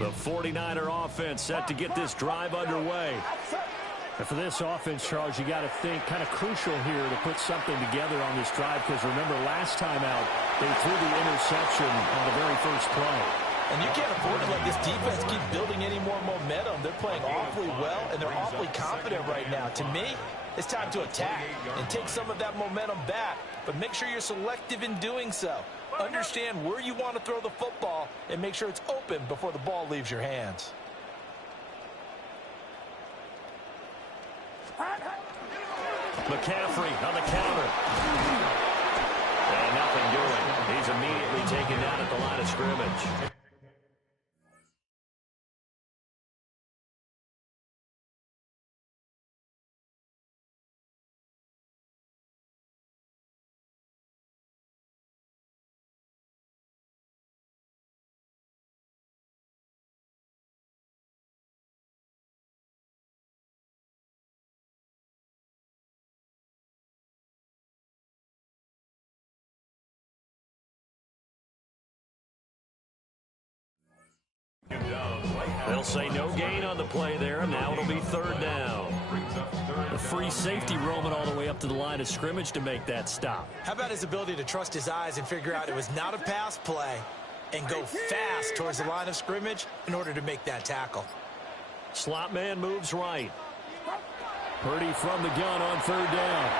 The 49er offense set to get this drive underway. And for this offense, Charles, you got to think kind of crucial here to put something together on this drive, because remember last time out they threw the interception on the very first play. And you can't afford to let this defense keep building any more momentum. They're playing awfully well, and they're awfully confident right now. To me, it's time to attack and take some of that momentum back, but make sure you're selective in doing so. Understand where you want to throw the football and make sure it's open before the ball leaves your hands. McCaffrey on the counter. And nothing doing. He's immediately taken down at the line of scrimmage. They'll say no gain on the play there, and now it'll be third down. A free safety roaming all the way up to the line of scrimmage to make that stop. How about his ability to trust his eyes and figure out it was not a pass play and go fast towards the line of scrimmage in order to make that tackle. Slot man moves right. Purdy from the gun on third down.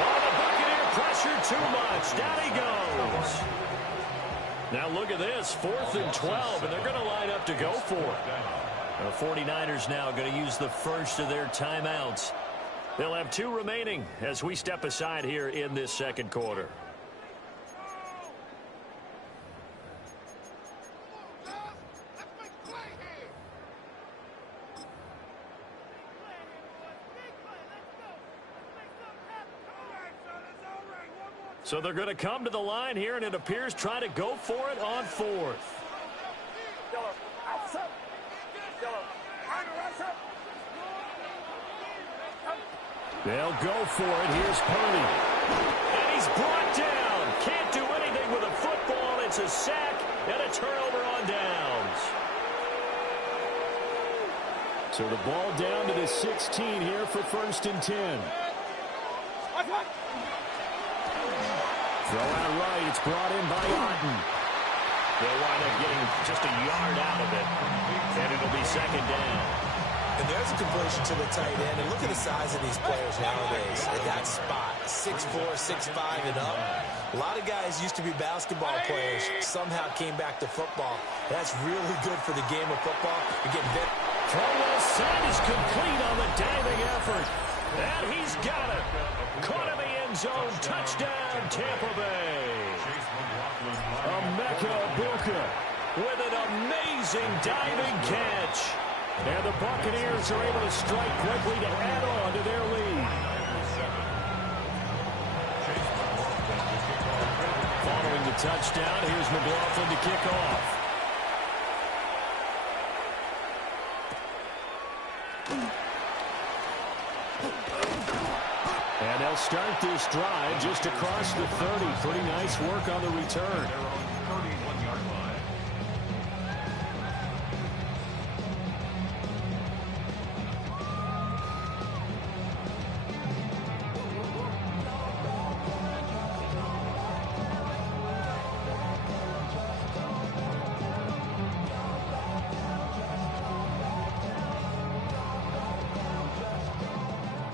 Oh, the Buccaneer pressure too much. Down he goes. Now look at this, 4th and 12, and they're going to line up to go for it. The 49ers now going to use the first of their timeouts. They'll have 2 remaining as we step aside here in this second quarter. So they're going to come to the line here, and it appears trying to go for it on 4th. They'll go for it. Here's Purdy. And he's brought down. Can't do anything with a football. It's a sack and a turnover on downs. So the ball down to the 16 here for 1st and 10. Throw out right. It's brought in by Otten. They'll wind up getting just a yard out of it. And it'll be second down. And there's a completion to the tight end. And look at the size of these players nowadays. At that spot, 6'4", 6'5", and up. A lot of guys used to be basketball players. Somehow came back to football. That's really good for the game of football. You're getting bit. Throw well set is complete on the diving effort. And he's got it. Caught in the end zone. Touchdown, Tampa Bay. Emeka Egbuka with an amazing diving catch. And the Buccaneers are able to strike quickly to add on to their lead. Following the touchdown, here's McLaughlin to kick off. And they'll start this drive just across the 30. Pretty nice work on the return.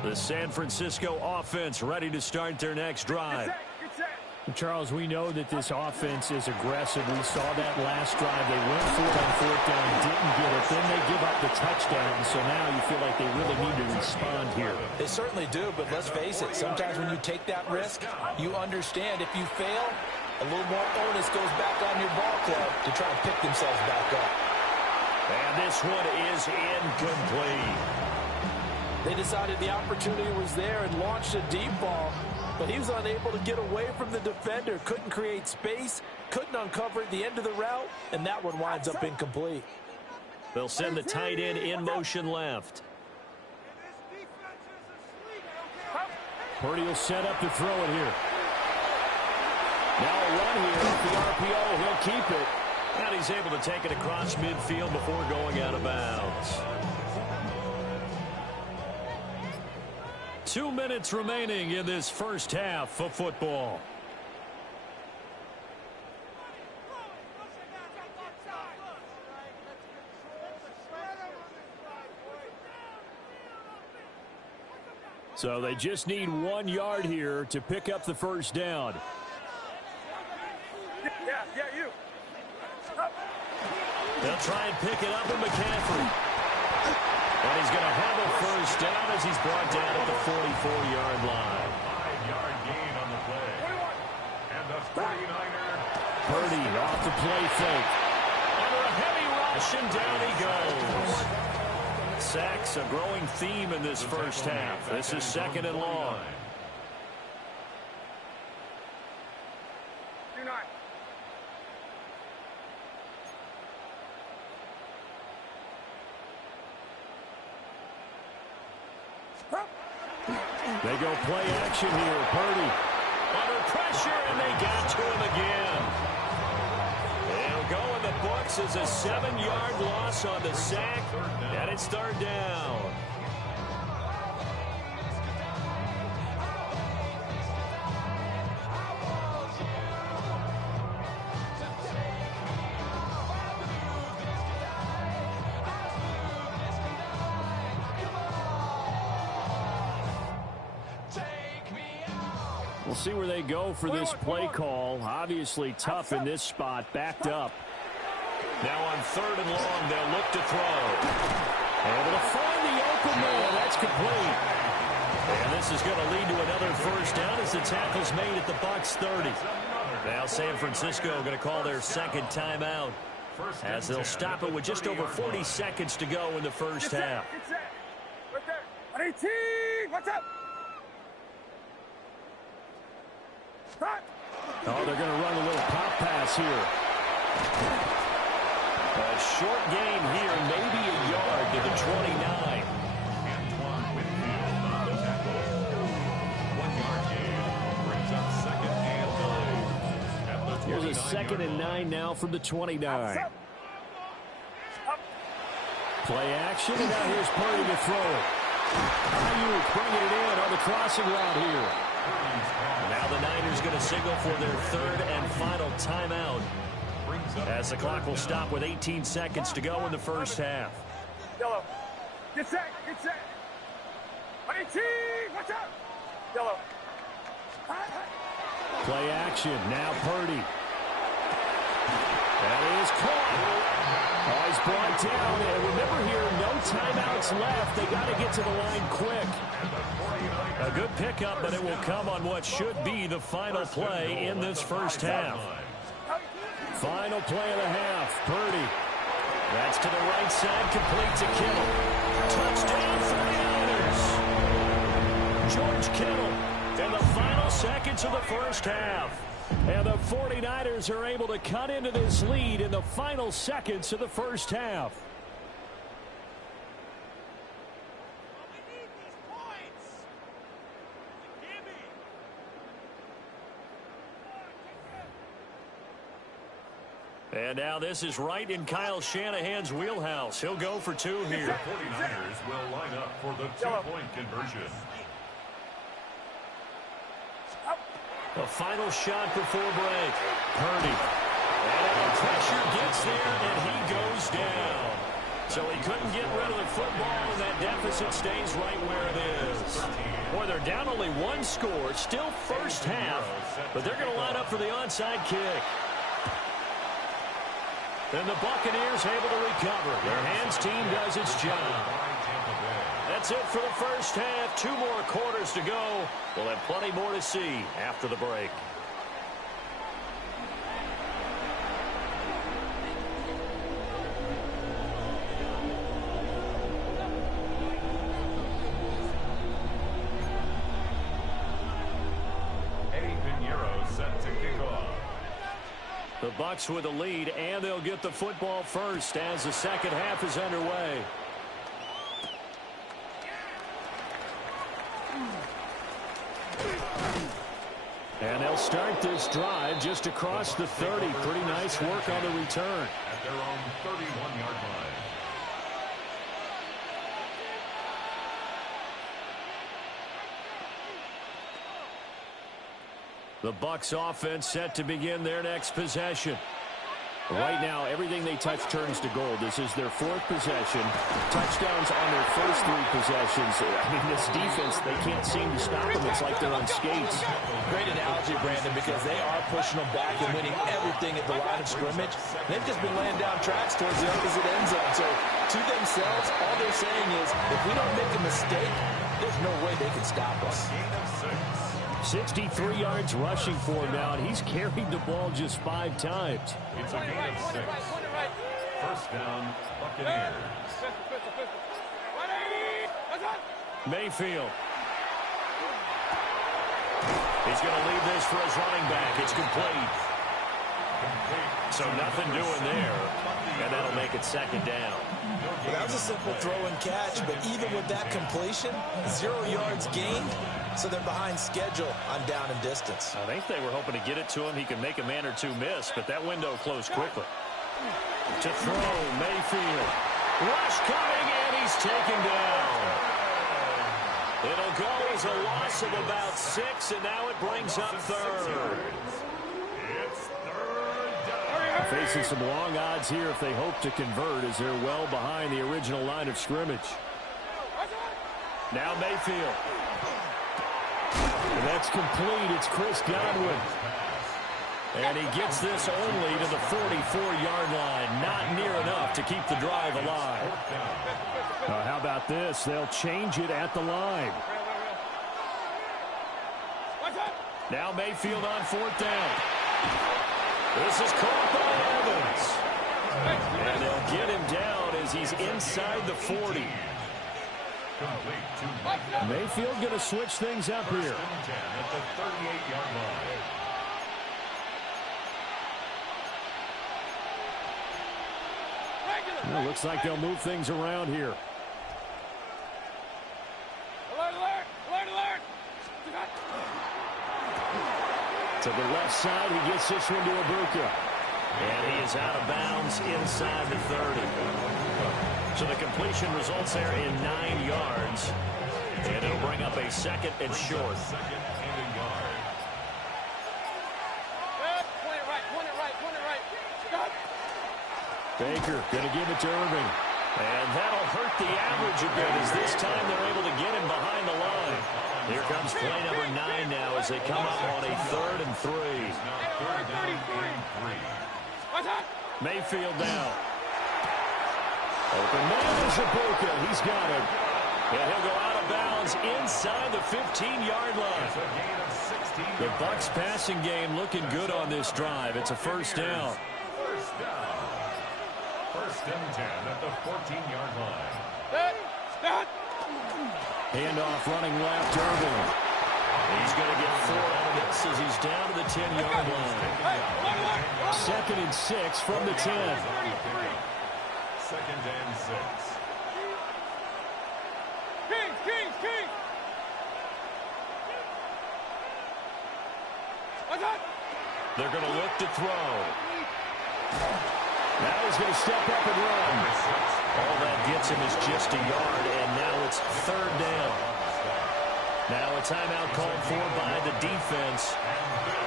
The San Francisco offense ready to start their next drive. Charles, we know that this offense is aggressive. We saw that last drive. They went for it on 4th down, didn't get it. Then they give up the touchdown. So now you feel like they really need to respond here. They certainly do, but let's face it. Sometimes when you take that risk, you understand if you fail, a little more onus goes back on your ball club to try and pick themselves back up. And this one is incomplete. They decided the opportunity was there and launched a deep ball, but he was unable to get away from the defender, couldn't create space, couldn't uncover at the end of the route, and that one winds up incomplete. They'll send the tight end in motion left. Purdy will set up to throw it here. Now a run here off the RPO. He'll keep it. And he's able to take it across midfield before going out of bounds. 2 minutes remaining in this first half of football. So they just need 1 yard here to pick up the first down. They'll try and pick it up with McCaffrey. And he's going to have a first down as he's brought down at the 44-yard line. 5-yard gain on the play. And the 49er. Purdy off the play fake. Under a heavy rush, and down he goes. Sacks, a growing theme in this first half. This is 2nd and long. They go play action here. Purdy Under pressure, and they got to him again. They'll go in the books as a 7-yard loss on the sack, and it's 3rd down. We'll see where they go for this play call. Obviously tough in this spot, backed up. Now on 3rd and long, they'll look to throw. Able to find the open man. That's complete. And this is going to lead to another first down as the tackle's made at the Bucs 30. Now San Francisco going to call their 2nd timeout as they'll stop it with just over 40 seconds to go in the first half. Right there. 18. What's up? Oh, they're going to run a little pop pass here. A short gain here, maybe a yard to the 29. On the tackle. 1-yard gain brings up 2nd and 9. At the Here's a 2nd and 9 now from the 29. Play action, and now here's Purdy to throw it. Ayuk bringing it in on the crossing route here. Now the Niners going to signal for their 3rd and final timeout as the clock will stop with 18 seconds to go in the first half. Yellow. Get set. Get set. 18. What's up? Yellow. Play action. Now Purdy. That is caught. Oh, he's brought down. And remember here, no timeouts left. They got to get to the line quick. A good pickup, but it will come on what should be the final play in this first half. Final play of the half. Purdy. That's to the right side, complete to Kittle. Touchdown 49ers. George Kittle in the final seconds of the first half. And the 49ers are able to cut into this lead in the final seconds of the first half. And now this is right in Kyle Shanahan's wheelhouse. He'll go for 2 here. The 49ers will line up for the 2-point conversion. The final shot before break. Purdy. And pressure gets there, and he goes down. So he couldn't get rid of the football, and that deficit stays right where it is. Boy, they're down only 1 score. Still first half, but they're going to line up for the onside kick. And the Buccaneers able to recover. Their hands team does its job. That's it for the first half. 2 more quarters to go. We'll have plenty more to see after the break. The Bucs with a lead, and they'll get the football first as the second half is underway. And they'll start this drive just across the 30. Pretty nice work on the return. At their own 31-yard line. The Bucs offense set to begin their next possession. Right now, everything they touch turns to gold. This is their fourth possession. Touchdowns on their first three possessions. I mean, this defense, they can't seem to stop them. It's like they're on skates. Great analogy, Brandon, because they are pushing them back and winning everything at the line of scrimmage. They've just been laying down tracks towards the opposite end zone. So, to themselves, all they're saying is, if we don't make a mistake, there's no way they can stop us. 63 yards rushing for him now, and he's carried the ball just 5 times. It's a gain of 6. First down, Buccaneers. Mayfield. He's going to leave this for his running back. It's complete. So nothing doing there, and that'll make it second down. Well, that was a simple throw and catch, but even with that completion, 0 yards gained, so they're behind schedule on down and distance. I think they were hoping to get it to him. He could make a man or two miss, but that window closed quickly. To throw, Mayfield. Rush coming, and he's taken down. It'll go as a loss of about 6, and now it brings up third. Facing some long odds here if they hope to convert, as they're well behind the original line of scrimmage. Now Mayfield. And that's complete. It's Chris Godwin. And he gets this only to the 44-yard line. Not near enough to keep the drive alive. How about this? They'll change it at the line. Now Mayfield on 4th down. This is caught by Evans. And they'll get him down as he's inside the 40. Mayfield going to switch things up here. At the 38-yard line. Well, looks like they'll move things around here. Alert, alert, alert, alert. To the left side, he gets this one to Ibuka. And he is out of bounds inside the 30. So the completion results there in 9 yards. And it'll bring up a 2nd and short. 2nd and a yard. Point it right. Stop. Baker going to give it to Irving. And that'll hurt the average a bit as this time they're able to get him behind the line. Here comes play number 9 now as they come up on a 3rd and 3. Mayfield now. Open man is Ibuka. He's got it. And he'll go out of bounds inside the 15-yard line. The Bucs passing game looking good on this drive. It's a first down. First down. 1st and 10 at the 14-yard line. Handoff running left, Irving. He's going to get 4 out of this as he's down to the 10-yard line. 2nd and 6 from the 10. 2nd and 6. Kings. They're going to look to throw. Now he's going to step up and run. All that gets him is just a yard, and now it's 3rd down. Now a timeout called for by the defense.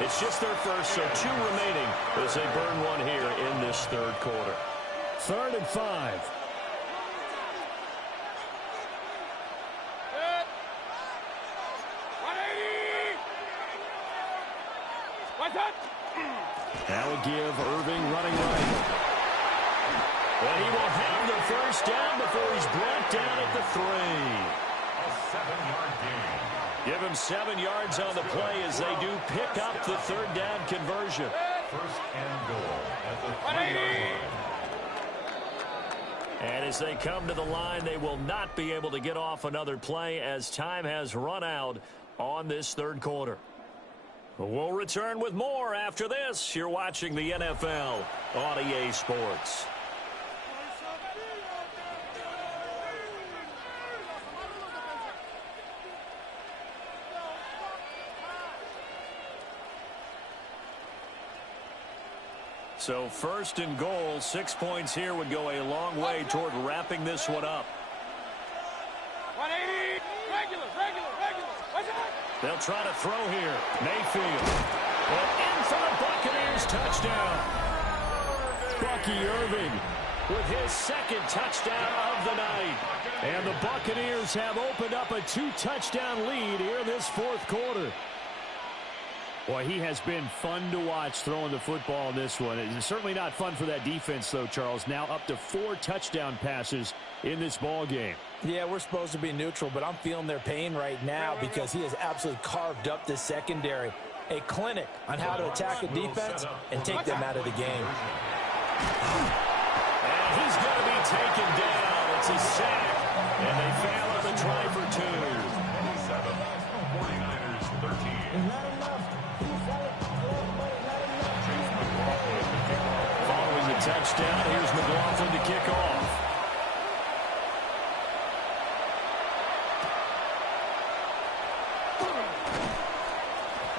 It's just their first, so 2 remaining as they burn one here in this 3rd quarter. 3rd and 5. That will give Irving running right. But he will have the first down before he's brought down at the 3. A 7-yard gain. Give him 7 yards on the play as they do pick up the 3rd down conversion. 1st and goal at the 3-yard line. And as they come to the line, they will not be able to get off another play as time has run out on this 3rd quarter. We'll return with more after this. You're watching the NFL on EA Sports. So first and goal, 6 points here would go a long way toward wrapping this one up. 180. Regular. What's that? They'll try to throw here. Mayfield. And in for the Buccaneers touchdown. Bucky Irving with his second touchdown of the night. And the Buccaneers have opened up a 2-touchdown lead here in this fourth quarter. Boy, he has been fun to watch throwing the football in this one. It's certainly not fun for that defense, though, Charles. Now up to 4 touchdown passes in this ball game. Yeah, we're supposed to be neutral, but I'm feeling their pain right now because he has absolutely carved up this secondary. A clinic on how to attack a defense and take them out of the game. And he's going to be taken down. It's a sack. And they fail on the try for 2. 49ers 13. Following the touchdown, here's McLaughlin to kick off.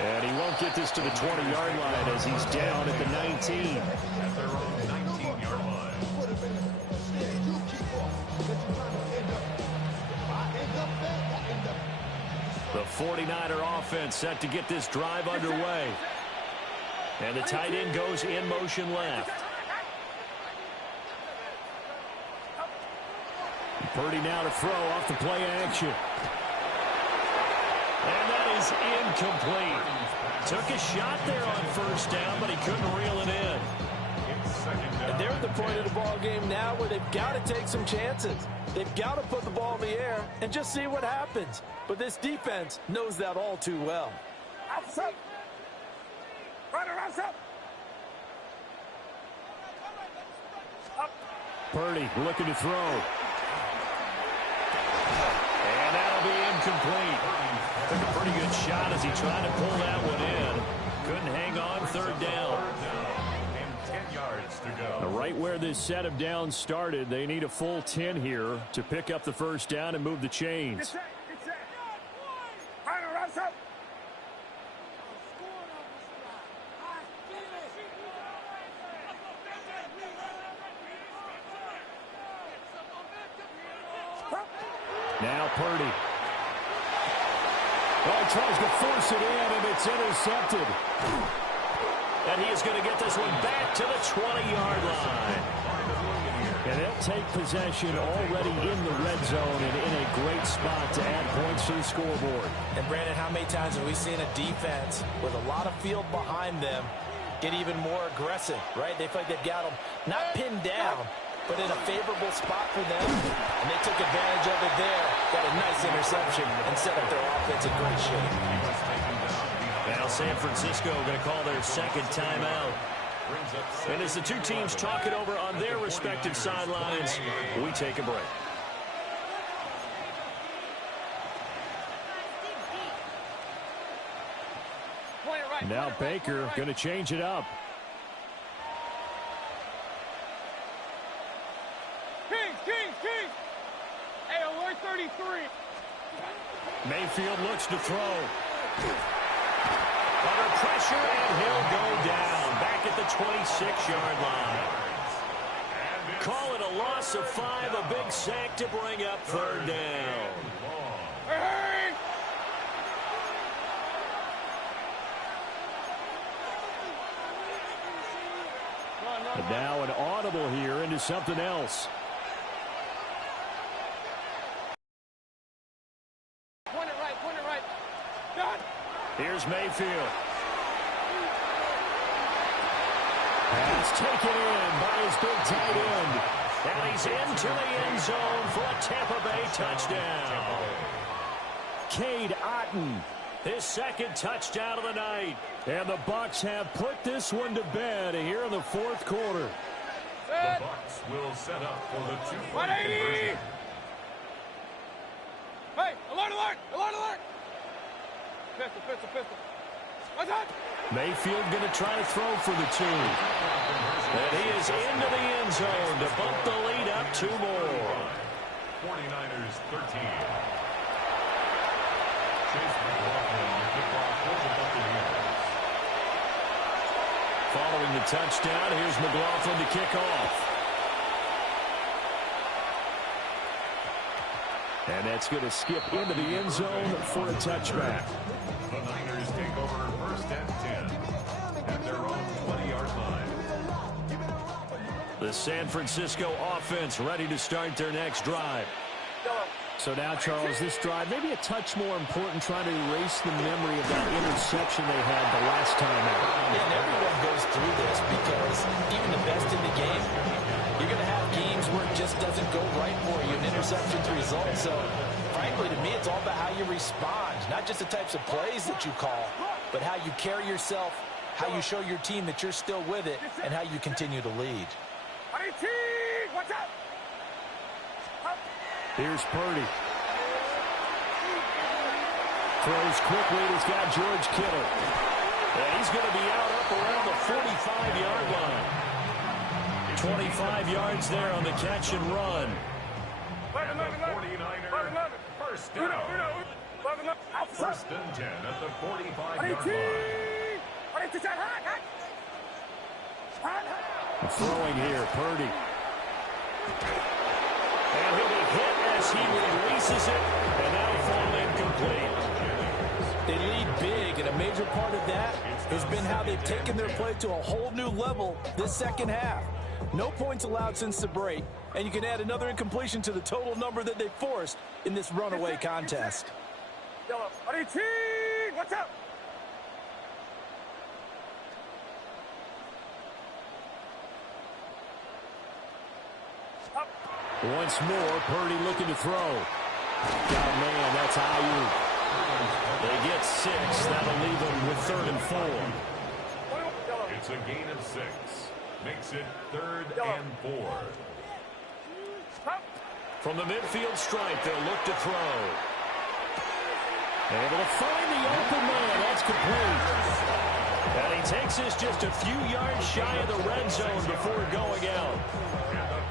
And he won't get this to the 20-yard line as he's down at the 19. At their own 19-yard line. The 49er offense set to get this drive underway. And the tight end goes in motion left. Purdy now to throw off the play action. And that is incomplete. Took a shot there on first down, but he couldn't reel it in. And they're at the point of the ball game now where they've got to take some chances. They've got to put the ball in the air and just see what happens. But this defense knows that all too well. Outside. Outside. Purdy looking to throw. And that'll be incomplete. Took a pretty good shot as he tried to pull that one in. Couldn't hang on, third down. And 10 yards to go. Right where this set of downs started, they need a full 10 here to pick up the first down and move the chains. Get set. Outside. Now Purdy. Oh, tries to force it in, and it's intercepted. And he is going to get this one back to the 20-yard line. And they'll take possession already in the red zone and in a great spot to add points to the scoreboard. And Brandon, how many times have we seen a defense with a lot of field behind them get even more aggressive, right? They feel like they've got them not pinned down, but in a favorable spot for them. And they took advantage of it there. Got a nice interception and set up their offense in great shape. Now San Francisco going to call their second timeout. And as the two teams talk it over on their respective sidelines, we take a break. Now Baker going to change it up. Kings. Hey, alert 33. Mayfield looks to throw. Under pressure, and he'll go down. Back at the 26-yard line. Call it a loss of 5, a big sack to bring up third down. Hey! And now an audible here into something else. Point it right. Done. Here's Mayfield. Pass taken in by his big tight end. And he's into the end zone for a Tampa Bay touchdown. Cade Otton. His second touchdown of the night. And the Bucs have put this one to bed here in the fourth quarter. The Bucs will set up for the 2-point 180. conversion. Hey, alert. Pistol. What's that? Mayfield going to try to throw for the 2. And he is into the end zone to bump the lead up 2 more. 49ers 13. Chase McLaughlin, your kickoff for the Buccaneers. following the touchdown. Here's McLaughlin to kick off. And that's going to skip into the end zone for a touchback. The Niners take over first and 10 at their own 20-yard line. The San Francisco offense ready to start their next drive. So now, Charles, this drive maybe a touch more important, trying to erase the memory of that interception they had the last time out. And everyone goes through this because even the best in the game, you're going to have games where it just doesn't go right for you, and interceptions result. So, frankly, to me, it's all about how you respond, not just the types of plays that you call, but how you carry yourself, how you show your team that you're still with it, and how you continue to lead. Watch out! Here's Purdy. Throws quickly. He's got George Kittle. Yeah, he's going to be out up around the 45-yard line. 25 yards there on the catch and run. And the 49ers, first down. First and 10 at the 45-yard line. Throwing here, Purdy. And he'll be hit as he releases it, and that'll fall incomplete. They lead big, and a major part of that has been how they've taken their play to a whole new level this second half. No points allowed since the break, and you can add another incompletion to the total number that they forced in this runaway contest. Watch out! Once more, Purdy looking to throw. Oh, man, that's Ayuk. They get 6. That'll leave them with 3rd and 4. It's a gain of 6. Makes it 3rd and 4. From the midfield stripe, they'll look to throw. Able to find the open man. That's complete. And he takes us just a few yards shy of the red zone before going out.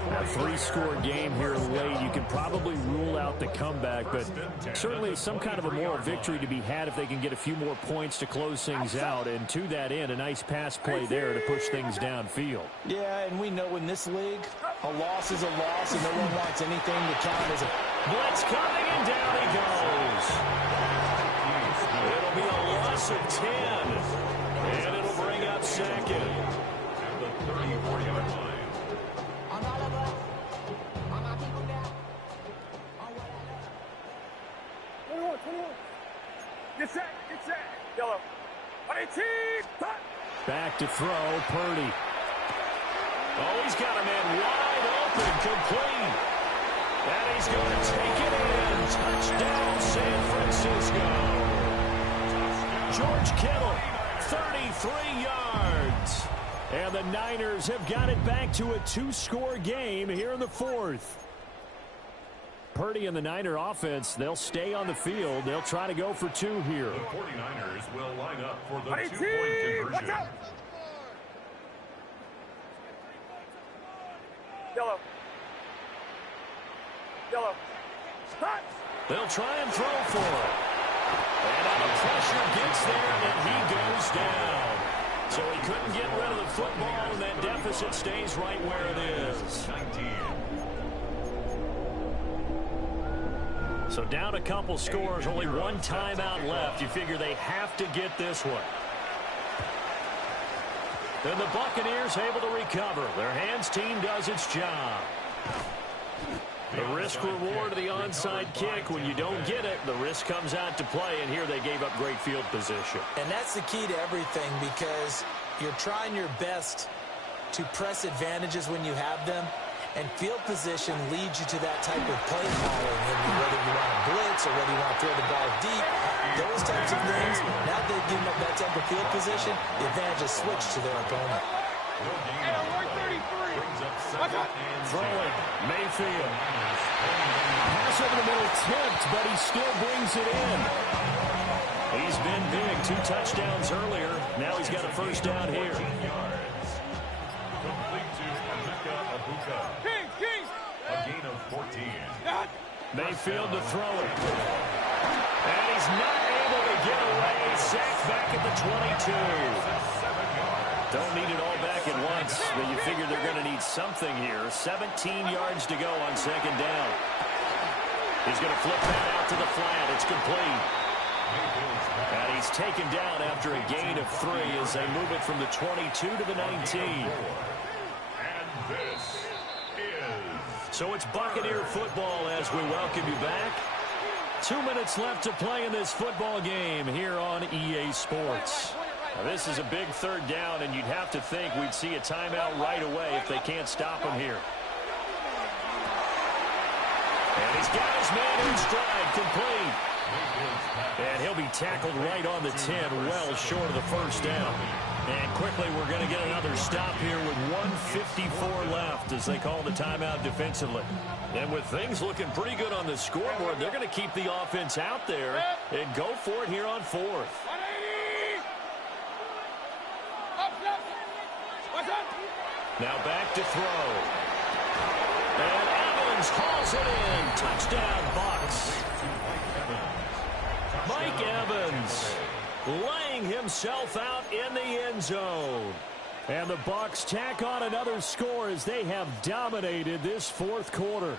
A 3-score game here late. You can probably rule out the comeback, but certainly some kind of a moral victory to be had if they can get a few more points to close things out. And to that end, a nice pass play there to push things downfield. Yeah, and we know in this league, a loss is a loss, and no one wants anything to count as a blitz coming, and down he goes. It'll be a loss of 10, and it'll bring up second. At the 34-yard line. Get set! Yellow. Back to throw, Purdy. Oh, he's got a man wide open, complete. And he's going to take it in. Touchdown, San Francisco. George Kittle, 33 yards. And the Niners have got it back to a 2-score game here in the 4th. Purdy and the Niner offense, they'll stay on the field. They'll try to go for 2 here. The 49ers will line up for the 2-point conversion. Yellow. They'll try and throw for it. And out of pressure gets there, and he goes down. So he couldn't get rid of the football, and that deficit stays right where it is. 19. So down a couple scores, only one timeout left. You figure they have to get this one. Then the Buccaneers able to recover. Their hands team does its job. The risk reward of the onside kick. When you don't get it, the risk comes out to play, and here they gave up great field position. And that's the key to everything, because you're trying your best to press advantages when you have them, and field position leads you to that type of play calling. And whether you want to blitz or whether you want to throw the ball deep, those types of things, now that they've given up that type of field position, the advantage is switched to their opponent. Throwing, Mayfield. Pass over the middle tipped, but he still brings it in. He's been big. 2 touchdowns earlier. Now he's got a first down here. Complete to Abuka. A gain of 14. Mayfield to throw it. And he's not able to get away. Sacked back at the 22. Don't need it all back at once, but you figure they're going to need something here. 17 yards to go on second down. He's going to flip that out to the flat. It's complete. And he's taken down after a gain of 3 as they move it from the 22 to the 19. And this is... So it's Buccaneer football as we welcome you back. 2 minutes left to play in this football game here on EA Sports. Now this is a big third down, and you'd have to think we'd see a timeout right away if they can't stop him here. And he's got his man in stride, complete. And he'll be tackled right on the 10, well short of the first down. And quickly we're going to get another stop here with 1:54 left as they call the timeout defensively. And with things looking pretty good on the scoreboard, they're going to keep the offense out there and go for it here on 4th. Now back to throw. And Evans hauls it in. Touchdown, Bucs. Mike Evans laying himself out in the end zone. And the Bucs tack on another score as they have dominated this fourth quarter.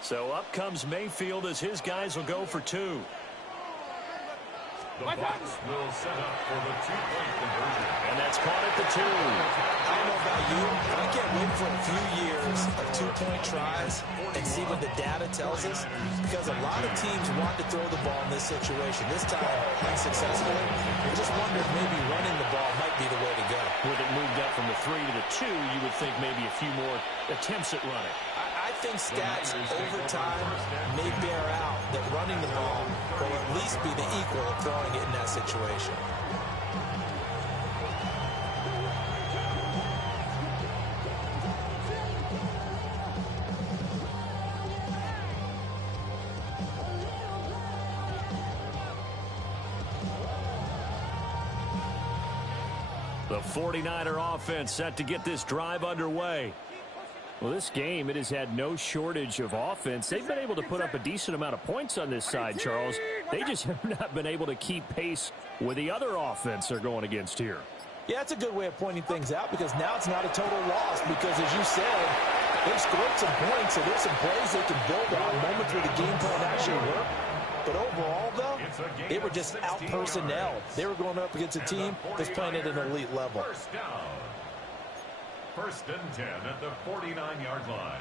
So up comes Mayfield as his guys will go for 2. The Bucs will set up for the 2-point conversion. And that's caught at the 2. I don't know about you, but I can't wait for a few years of 2-point tries and see what the data tells us, because a lot of teams want to throw the ball in this situation. This time, unsuccessfully. I just wonder if maybe running the ball might be the way to go. With it moved up from the 3 to the 2, you would think maybe a few more attempts at running. I think stats over time may bear out that running the ball will at least be the equal of throwing it in that situation. The 49er offense set to get this drive underway. Well, this game, it has had no shortage of offense. They've been able to put up a decent amount of points on this side, Charles. They just have not been able to keep pace with the other offense they're going against here. Yeah, that's a good way of pointing things out, because now it's not a total loss, because as you said, they've scored some points, so there's some plays they can build on, moments where the game plan actually worked. But overall, though, they were just out-personnel. They were going up against a team that's playing at an elite level. First down. 1st and 10 at the 49-yard line.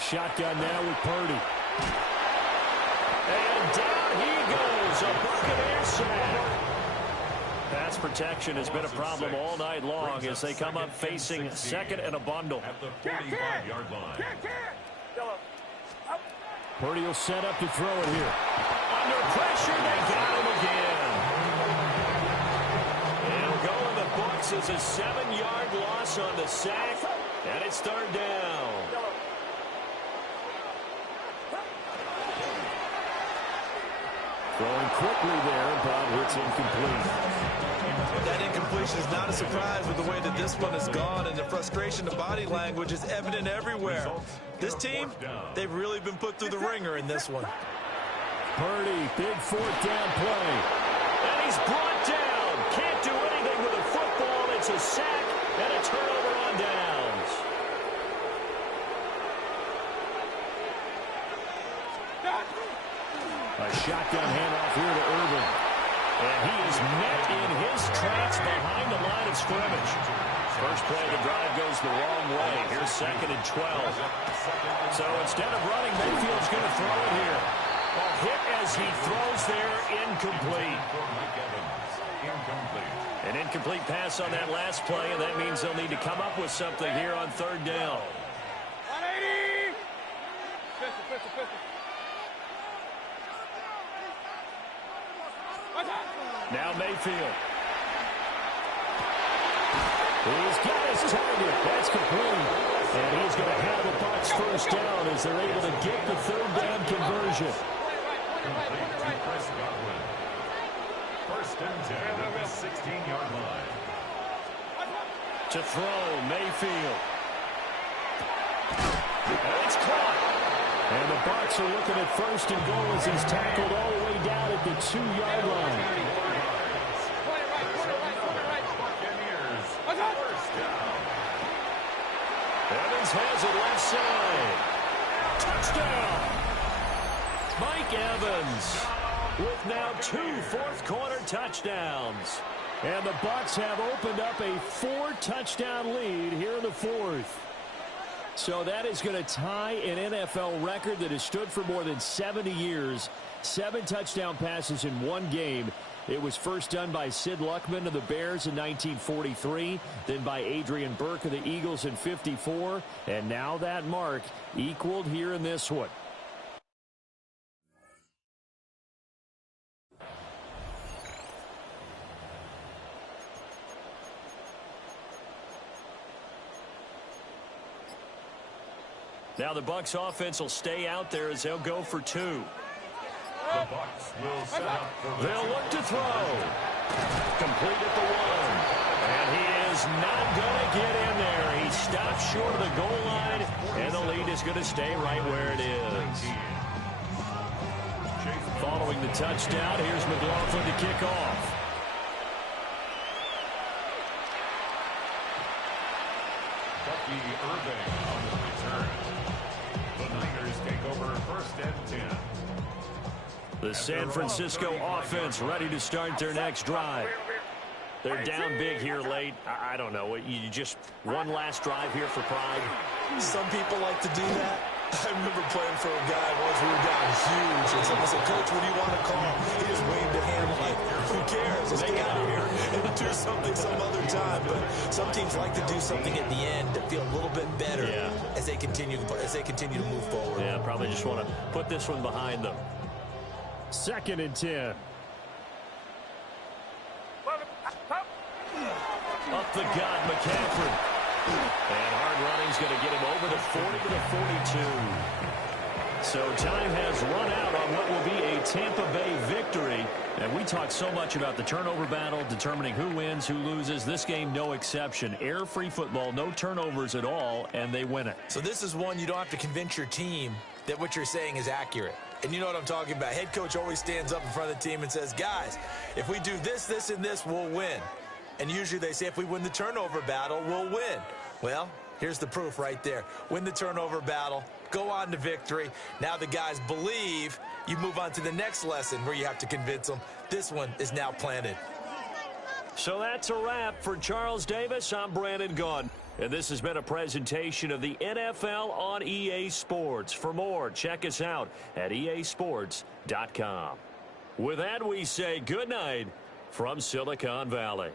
Shotgun now with Purdy. And down he goes, a Buccaneer sack. Pass protection has been a problem all night long as they come up facing second and a bundle. At the 45-yard line. Purdy will set up to throw it here. Under pressure, they got him again. It'll go in the books as a 7-yard loss on the sack, and it's 3rd down. Throwing quickly there, but it's incomplete. That incompletion is not a surprise with the way that this one has gone, and the frustration, the body language is evident everywhere. This team, they've really been put through the ringer in this one. Purdy, big 4th down play. And he's brought down. Can't do anything with a football. It's a sack and a turnover on downs. A shotgun handoff here to Irvin. And he is met in his tracks behind the line of scrimmage. First play of the drive goes the wrong way. Here's 2nd and 12. So instead of running, Mayfield's going to throw it here. A hit as he throws there, incomplete. An incomplete pass on that last play, and that means they'll need to come up with something here on 3rd down. 180! Now Mayfield. He's got his target. That's complete. And he's going to have the Bucs first down as they're able to get the 3rd down conversion. First and 10 at the 16-yard line. To throw, Mayfield. And it's caught. And the Bucs are looking at 1st and goal as he's tackled all the way down at the 2-yard line. Evans has it left side. Touchdown! Mike Evans with now 2 fourth-quarter touchdowns. And the Bucs have opened up a 4-touchdown lead here in the fourth. So that is going to tie an NFL record that has stood for more than 70 years. 7 touchdown passes in one game. It was first done by Sid Luckman of the Bears in 1943, then by Adrian Burke of the Eagles in 54, and now that mark equaled here in this one. Now the Bucs offense will stay out there as they'll go for 2. The Bucs will set up for They'll look to throw. Complete at the 1. And he is not going to get in there. He stops short of the goal line, and the lead is going to stay right where it is. Following the touchdown, here's McLaughlin to kick off. Bucky Irving on the return. The Niners take over 1st and 10. The San Francisco offense ready to start their next drive. They're down big here late. I don't know. You just one last drive here for pride. Some people like to do that. I remember playing for a guy once we were down huge, and someone said, "Coach, what do you want to call?" He just waved a hand like, "Who cares? Let's get out of here and do something some other time." But some teams like to do something at the end to feel a little bit better as they continue to move forward. Yeah, probably just want to put this one behind them. 2nd and 10. Up the gut, McCaffrey. And hard running's going to get him over the 40 to the 42. So time has run out on what will be a Tampa Bay victory. And we talked so much about the turnover battle, determining who wins, who loses. This game, no exception. Air-free football, no turnovers at all, and they win it. So this is one you don't have to convince your team that what you're saying is accurate. And you know what I'm talking about. Head coach always stands up in front of the team and says, "Guys, if we do this, this, and this, we'll win." And usually they say, if we win the turnover battle, we'll win. Well, here's the proof right there. Win the turnover battle, go on to victory. Now the guys believe. You move on to the next lesson where you have to convince them. This one is now planted. So that's a wrap for Charles Davis. I'm Brandon Gaudin. And this has been a presentation of the NFL on EA Sports. For more, check us out at easports.com. With that, we say good night from Silicon Valley.